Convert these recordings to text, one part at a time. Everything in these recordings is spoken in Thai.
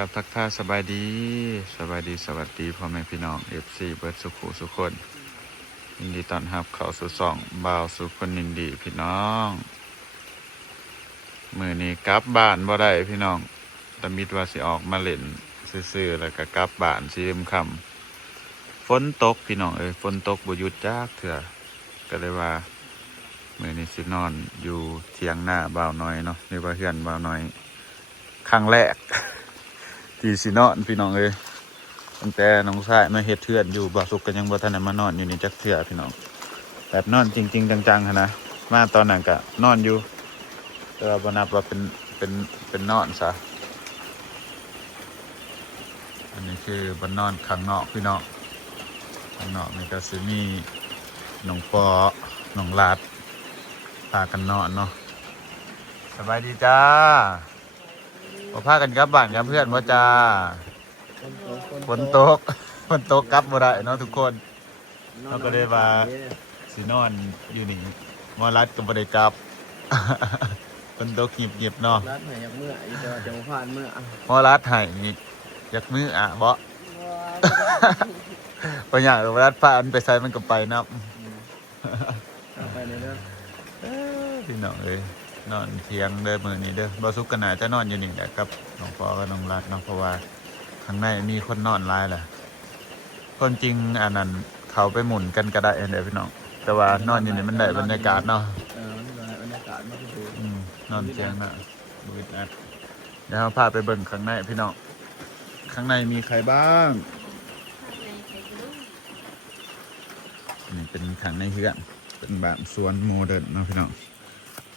กับทักทายสบายดีสวัสดีพ่อแม่พี่น้องFCเบิร์ดสุขุสุคนยินดีต้อนรับเข้าสู่ช่องบ่าวสุคนยินดีพี่น้องมื้อนี้กลับบ้านบ่ได้พี่น้องตะมิดว่าสิออกมาเล่นซื่อๆแล้วก็กลับบ้านสิค่ำฝนตกพี่น้องฝนตกบ่หยุดจักเทื่อก็เลยว่ามื้อนี้สินอนอยู่เถียงหน้าบ่าวน้อยเนาะหรือว่าเฮือนบ่าวน้อยครั้งแรก ที่สินอนพี่น้องตั้งแต่น้องชายมาเฮ็ดเทือนอยู่บ่สุกก็ยังบ่ทันได้มานอนอยู่นี่จักเทื่อพี่น้องแบบนอนจริงๆจังๆหั่นนะมาตอนนั้นก็นอนอยู่แต่ว่าบ่นับว่าเป็นนอนซะอันนี้คือบ่นอนข้างนอกพี่น้องข้างนอกนี่ก็สิมีน้องปอน้องลาดพากันนอนเนาะสบายดีจ้าบ่พากันกลับบ้านกับเพื่อนบ่จ้าฝนตกกลับบ่ได้เนาะทุกคนเราก็เลยว่าสินอนอยู่นี่มอรัดก็บ่ได้กลับ ฝนตกหยิบๆเนาะรัดหายจากเมื่ออีจะจะมาผ่านเมื่อมอรัดให้นี่อยากมื้อบ่ บ่อยากมอรัดพามันไปไสมันก็ไปนำไปเลยเด้อพี่น้องนอนเที่ยงเด้อมื้อนี้เด้อบ่สุกก็น่าจะนอนอยู่นี่แหละกับน้องปอกับน้องรัดเนาะเพราะว่าข้างในมีคนนอนหลายแหละคนจริงอันนั้นเขาไปหมุนกันก็ได้เด้อพี่น้องแต่ว่านอนอยู่นี่มันได้บรรยากาศเนาะบรรยากาศมากที่สุดนอนเตียงน่ะบริษัทเดี๋ยวเราพาไปเบิ่งข้างในพี่น้องข้างในมีใครบ้างนี่เป็นข้างในเฮือนเป็นแบบสวนโมเดิร์นเนาะพี่น้อง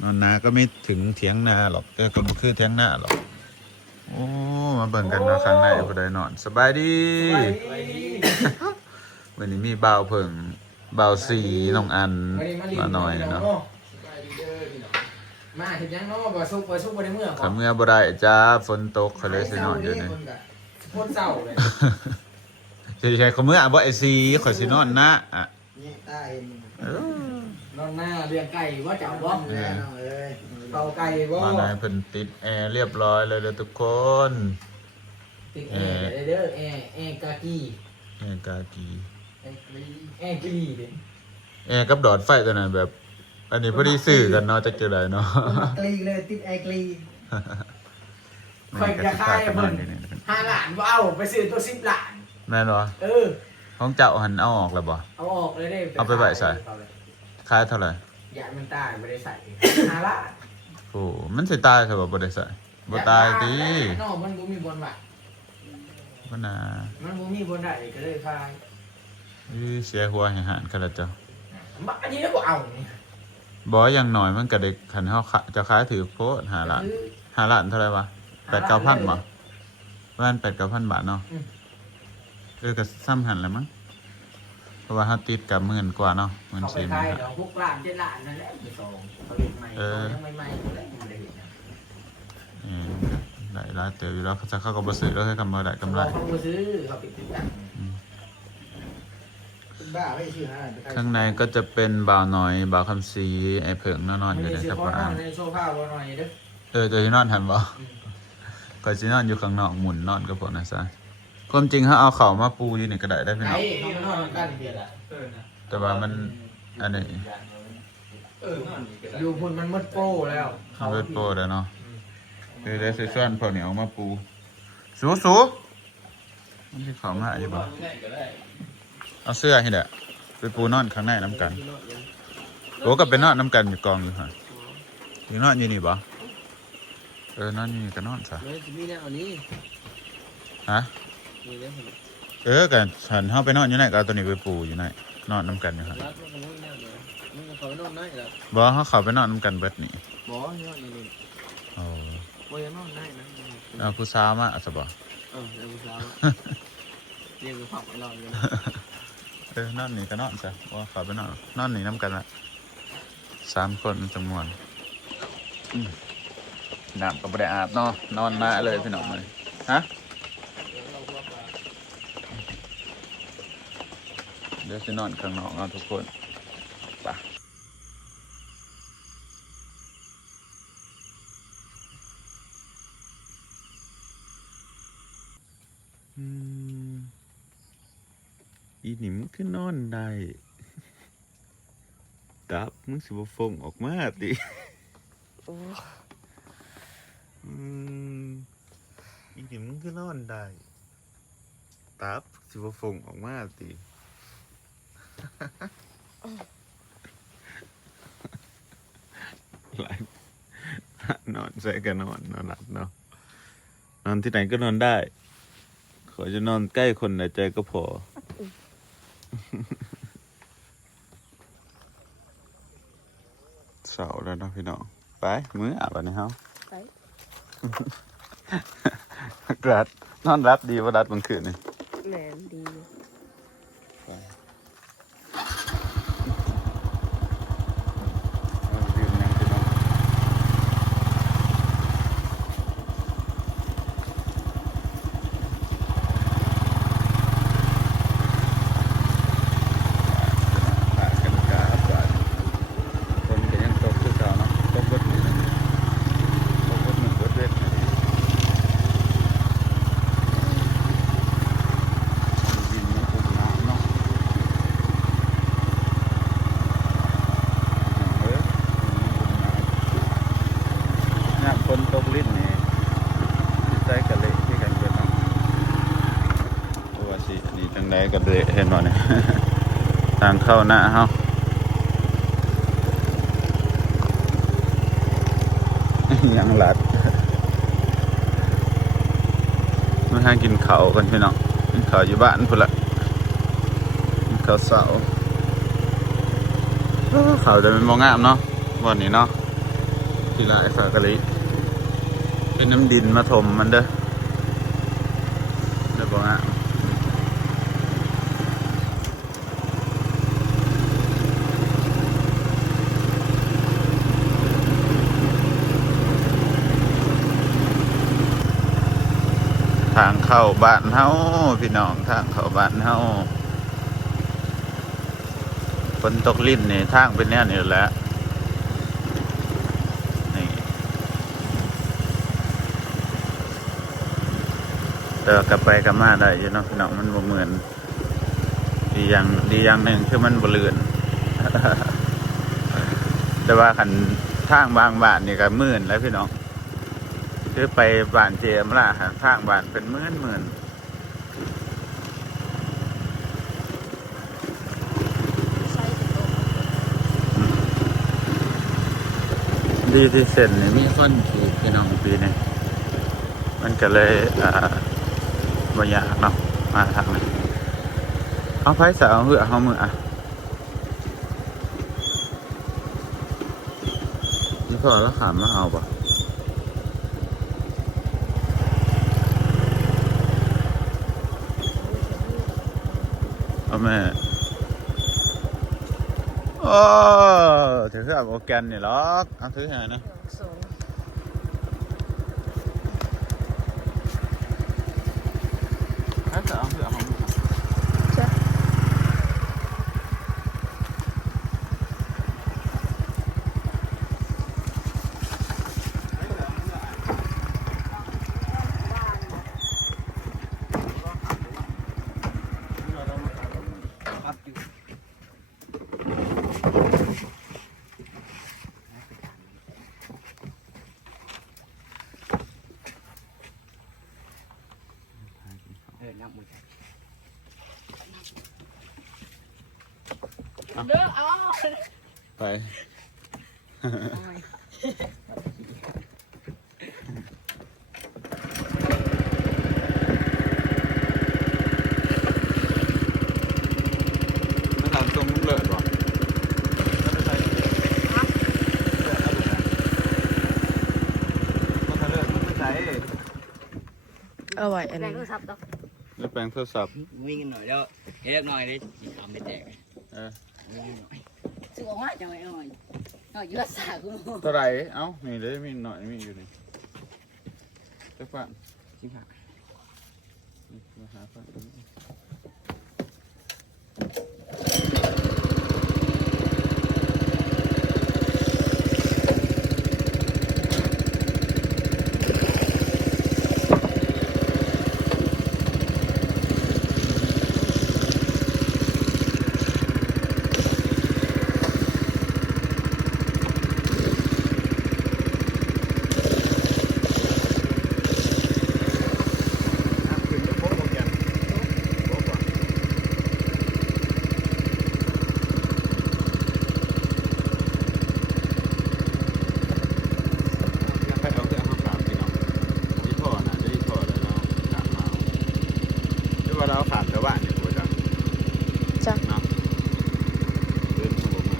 นอนนาก็ไม่ถึงเถียงนาหรอกแต่ก็บ่คือเถียงนาหรอกโอ้มาเบิ่งกันว่าข้างในผู้ใดนอนสบายดี วันนี้มีบ่าวเพิ่งบ่าวสีน้องอันมาหน่อยเนาะมาถึงยังเนาะบ่สุกบ่ได้เมื่อขเมื่อบ่ได้จ้าฝนตกเขาเลยสินอนอยู่นี่พ่นเศร้าเลยสิใช่ขเมื่อบ่ไอ้สีข่อยสินอนนะอ่ะนี่ตาเห็นนอนหน้าเลี้ยงไก่บ่จับบ่เป่าไก่บ่มาไหนเพิ่นติดแอร์เรียบร้อยเลยเด้อทุกคนติดแอร์เด้อแอร์กากีแอร์กากีแอร์กรีดิแอร์กับดอดไฟตัวนั้นแบบอันนี้พอดีซื้อกันเนาะจักจะได้เนาะกรีเลยติดแอร์กรีค่อยจะขายเพิ่น5 ล้านบ่เอาไปซื้อตัว10 ล้านแม่นบ่ของเจ้าหันเอาออกแล้วบ่เอาออกเลยเด้เอาไปไว้ใส่ขายเท่าไหร่ยามันตายบ่ได้ใส่5 ล้านโอ้มันสิตายซะบ่บ่ได้ใส่บ่ตายติน้อมันบ่มีบนว่ะบ่น่ามันบ่มีบนได้ก็เลยขายเสียหัวให้หารกันแล้วเจ้าบักอันนี้แล้วบ่เอานี่บ่อย่างน้อยมันก็ได้คันเฮาจะขายถือโพด5 ล้าน5 ล้านเท่าไหร่วะ 8-9,000 บ่ประมาณ 8-9,000 บาทเนาะก็ซ้ำหันแล้วมั้งเพราะว่าเฮาติดกับ10,000กว่าเนาะ14,000เอาไปขายดอก6 ล้าน7 ล้านนั่นแหละไปส่งเขาเฮ็ดใหม่ยังใหม่ๆนั่นแหละบ่ได้เฮ็ดได้หลายเติบอยู่แล้วเขาก็บ่ซื้อแล้วให้กำไรได้กำไรเขาบ่ซื้อเขาปิดติดตั้งบ้าไม่ซื้อ5ข้างในก็จะเป็นบ่าวน้อยบ่าวคำศรีไอ้เผิงนอนอยู่ในสภาพในโซฟาบ่หน่อยเด้อจะนอนหันบ่ก็สินอนอยู่ข้างนอกหมุนนอนกับพวกนั้นซะความจริงถ้าเอาเข่ามาปูอยู่นี่ก็ได้พี่น้องแต่ว่ามันอันนี้อยู่พุ่นมันมืดโป้แล้วเขามืดโป้แล้วเนาะคือได้ส่วนพวกนี้เอามาปูสูมันสิเข้ามาอยู่บ่เอาเสื้อให้เด้อไปปูนอนข้างในน้ำกันโอ้ก็เป็นนอนน้ำกันอยู่กองอยู่ฮะอยู่นอนอยู่นี่บ่นอนอยู่นี่ก็นอนซะฮะกันฉันเฮาไปนอนอยู่ไหนก็เอาตัวนี้ไปปูอยู่ไหนนอนน้ำกันอยู่ฮะบ่เฮาเข้าไปนอนน้ำกันเบิดนี่บ่นอนนี่โอ้บ่ยังนอนได้นะเอาผู้สาวมาซะบ่เอาผู้สาวเรียกผักไปนอนกันนอนนี่ก็นอนจ้ะว่าขอไปนอนนี่น้ำกันละ3 คนจำนวนน้ำก็ไม่ได้อาบเนาะนอนมาเลยพี่น้องเลยฮะเดี๋ยวจะนอนข้างนอกทุกคนไป อืมอีนี่มึงคือนอนได้ตับมึงสิบ่ฟงออกมาติ อืมอีนี่มึงคือนอนได้ตับสิบ่ฟงออกมาติ หลายนอนใส่ก็นอนหลับเนาะนอนที่ไหนก็นอนได้ ขอจะนอนใกล้คนในใจก็พอ เสาร์แล้วเนาะพี่น้องไปมื้ออาบอันนี้เฮา ไป รัดนอนรับดีว่ารัดบางคืนนี่ แหมดี ไปเอาดื่มยังพี่น้องผ่านกันกาบาดคนก็ยังตกคือเก่าเนาะตกเบิดมื้อนึงตกเบิดมื้อเบิดเวทนี่ดินมันอุ้มน้ำเนาะเฮ้ยน้ำฝนตกลิ้นนี่ใส่กะเละที่กันเบิดเนาะเพราะว่าสิอันนี้จังได๋ก็เละเห็นบ่เนี่ย ทางเข้าหน้าเฮายังหลัดมาทางกินข้าวกันพี่น้องกินข้าวอยู่บ้านพุ่นละกินข้าวเสาข้าวจะเป็นมองงามเนาะวันนี้เนาะที่ลายสากะลิเป็นน้ำดินมาถมมันเด้อเด้อบ่งามทางเข้าบ้านเฮาพี่น้องทางเข้าบ้านเฮาฝนตกลิ้นนี่ทางเป็นแนวนี้แหละนี่แต่ว่ากลับไปกลับมาได้อยู่เนาะพี่น้องมันบ่เหมือนดีอย่างหนึ่งคือมันบ่เลื่อน แต่ว่าคันทางบางบ้านนี่ก็มื่นแล้วพี่น้องคือไปบ้านเจมล่ะทางบ้านเป็นหมื่นดีที่เส้นนี่มีคนขี่พี่น้องปีนี้มันก็เลยบ่ยากเนาะมาทางนี้เอาไฟสาวเหือเอามือนี่พอแล้วขามมาเอาป่ะเอาแม่โอ้ถือแบบโอแกนนี่หรอกเอาถือหานะ ส่ง ถ้าจะเอาเหือเอามือ จ้ะ น้ำมือ เด้อเอา ไปไม่ทำทรงมุ้งเลิศหรอเอาไว้อัน แร นี้ งโทรศัพท์ต้อง แล้วแปลงโทรศัพท์ วิ่งกันหน่อยแล้วเอ๊ะหน่อยดิทำไม่แตก ซื้อออกมาจังไงหน่อยยืดสาคุณ เท่าไหรเอ้านี่เลยมีหน่อยมีอยู่นี่เจ้าฟัง จริงค่ะ มาหาฟัง ว่าเราขาดแต่ว่าเนี่ยกูจัง จ้ะ เนาะเดินทางลงมา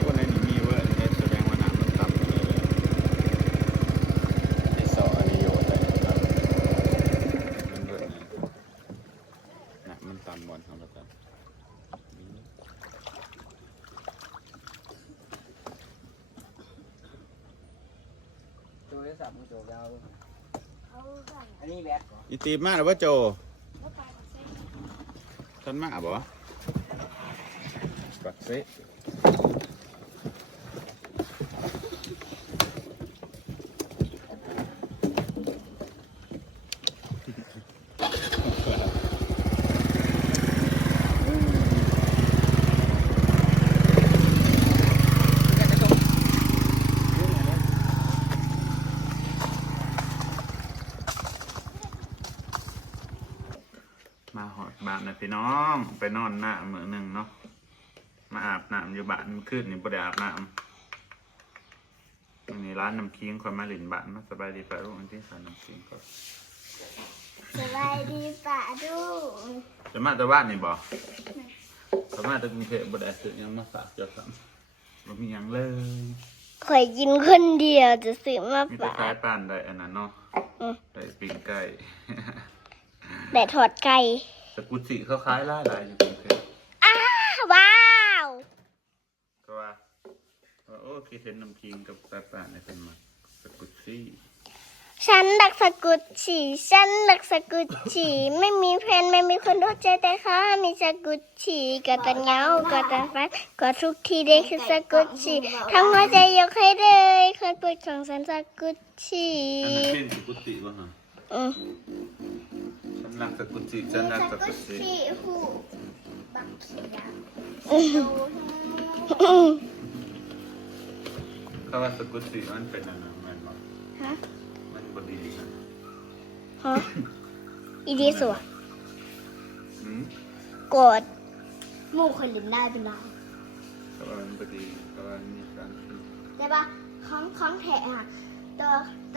พวกในนี้มีเว้ยเนี่ยแสดงว่าน้ำมันต่ำเลยไอ้ซออันนี้โยนเลยครับมันเบิดนี่น้ำมันต่ำหมดครับอาจารย์ ตัวที่สับมันโจยาวอันนี้แบตก่อน อีตีมากหรือว่าโจท่านมากบ่ปักเซ่มาหอดบ้านนะพี่น้องไปนอนหน้ามื้อหนึ่งเนาะมาอาบน้ำอยู่บ้านคืนนี่บ่ได้อาบน้ำอันนี้ร้านน้ำคิงคนมาหลินบ้านมาสบายดีป่ะลูกอันที่สานน้ำคิงก่อน สบายดีป่ะดู จะมาแต่บ้านนี่บ่จะมาแต่กรุงเทพบ่ได้ซื้อหยังมาฝากเจ้าซ้ํบ่มีหยังเลย ข่อยกินคนเดียวจะซื้อมา มีแต่ ฝา ขาย ก ปานได้อันนั้นเนาะได้ปิ้งไก่ แต่ถอดไก่ สกุลสิเขาขายหลายๆอยู่กรุงเทพ ว้าว ก็ว่าโอ้คิดเห็นน้ำคิงกับสายปานในเป็นมาสกุลสิ ฉันดักสกุลฉี่ฉันดักสกุลฉี่ไม่มีแฟนไม่มีคนรู้ใจแต่เขามีสกุลฉี่ก็แต่เงาก็แต่ฟันก็ทุกทีได้คือสกุลฉี่ทั้งหัวใจยกให้เลยคนปวดของฉันสกุลฉี่ อันนั้นเป็นสกุลสิบ่ฮะ อืม ฉันรักสกุลสิฉันรักสกุลสิ หูบักขี้ดา เขาว่าสกุลสิมันเป็นอันนั้นแม่นบ่ ฮะ มันบ่ดีนะ ฮะอีดีสัว หืม กดหมู่คนลิ้นได้เป็นไร เขาว่ามันบ่ดีเขาว่ามีการซื้อ ได้ปะของแถะค่ะตั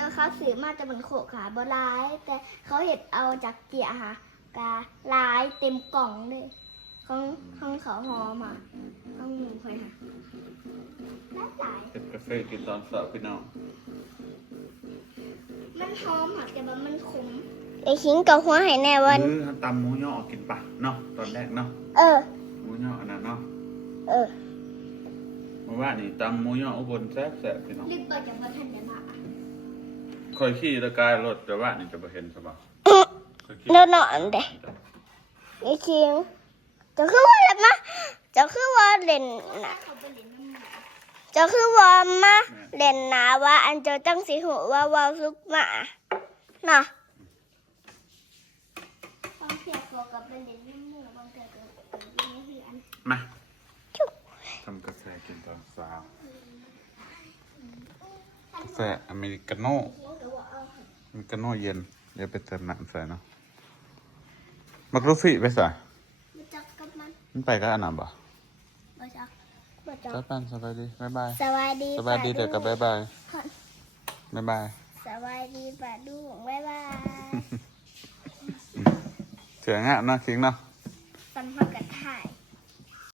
วเขาซื้อมาจะเป็นโขกค่ะบร้าย แต่เขาเห็ดเอาจากเกียร์ค่ะกาลายเต็มกล่องเลยของเขาหอมอ่ะของหนูคอยค่ะได้หลาย เฮ็ดกาแฟกินตอนเช้าพี่น้อง มันหอมค่ะแต่ว่ามันขมไอขิงกับหัวไหแน่วัน ตำหมูย่อกินปะเนาะตอนแรกเนาะ เออ หมูย่ออันนั้นเนาะ เออ เมื่อวานนี่ตำหมูย่ออุบลแซ่บๆพี่น้อง ลึกไปจากว่าท่านจะมา คอยขี่ตะกายรถแต่ว่านี่จะบ่เห็นซะบ่ข้อยขี่ โน่นอนเด้ไอขิงจะคือว่าอะไรมาจะคือว่าเล่นน่ะจะคือว่ามาเล่นหนาว่าอันเจะตั้งสีหัวว่าซุกมาเนาะบางเทียก็กับเป็นเล่นน้ำมูบางเทียก็เป็นเล่นเหือน มาทำกาแฟกินตอนเช้ากาแฟอเมริกาโน่อเมริกาโน่เย็นเดี๋ยวไปเติมน้ำใส่เนาะมักรูฟี่ไปใส่ มาจักกับมัน มันไปกับอันนั้นบ่ มาจักมาจัก จ้าปันสบายดีบ๊ายบาย สวัสดี สบายดีเดี๋ยวกับบ๊ายบาย ก่อน บ๊ายบาย สวัสดีป่าดูบ๊ายบาย เสียงอ่ะเนาะคิงเนาะ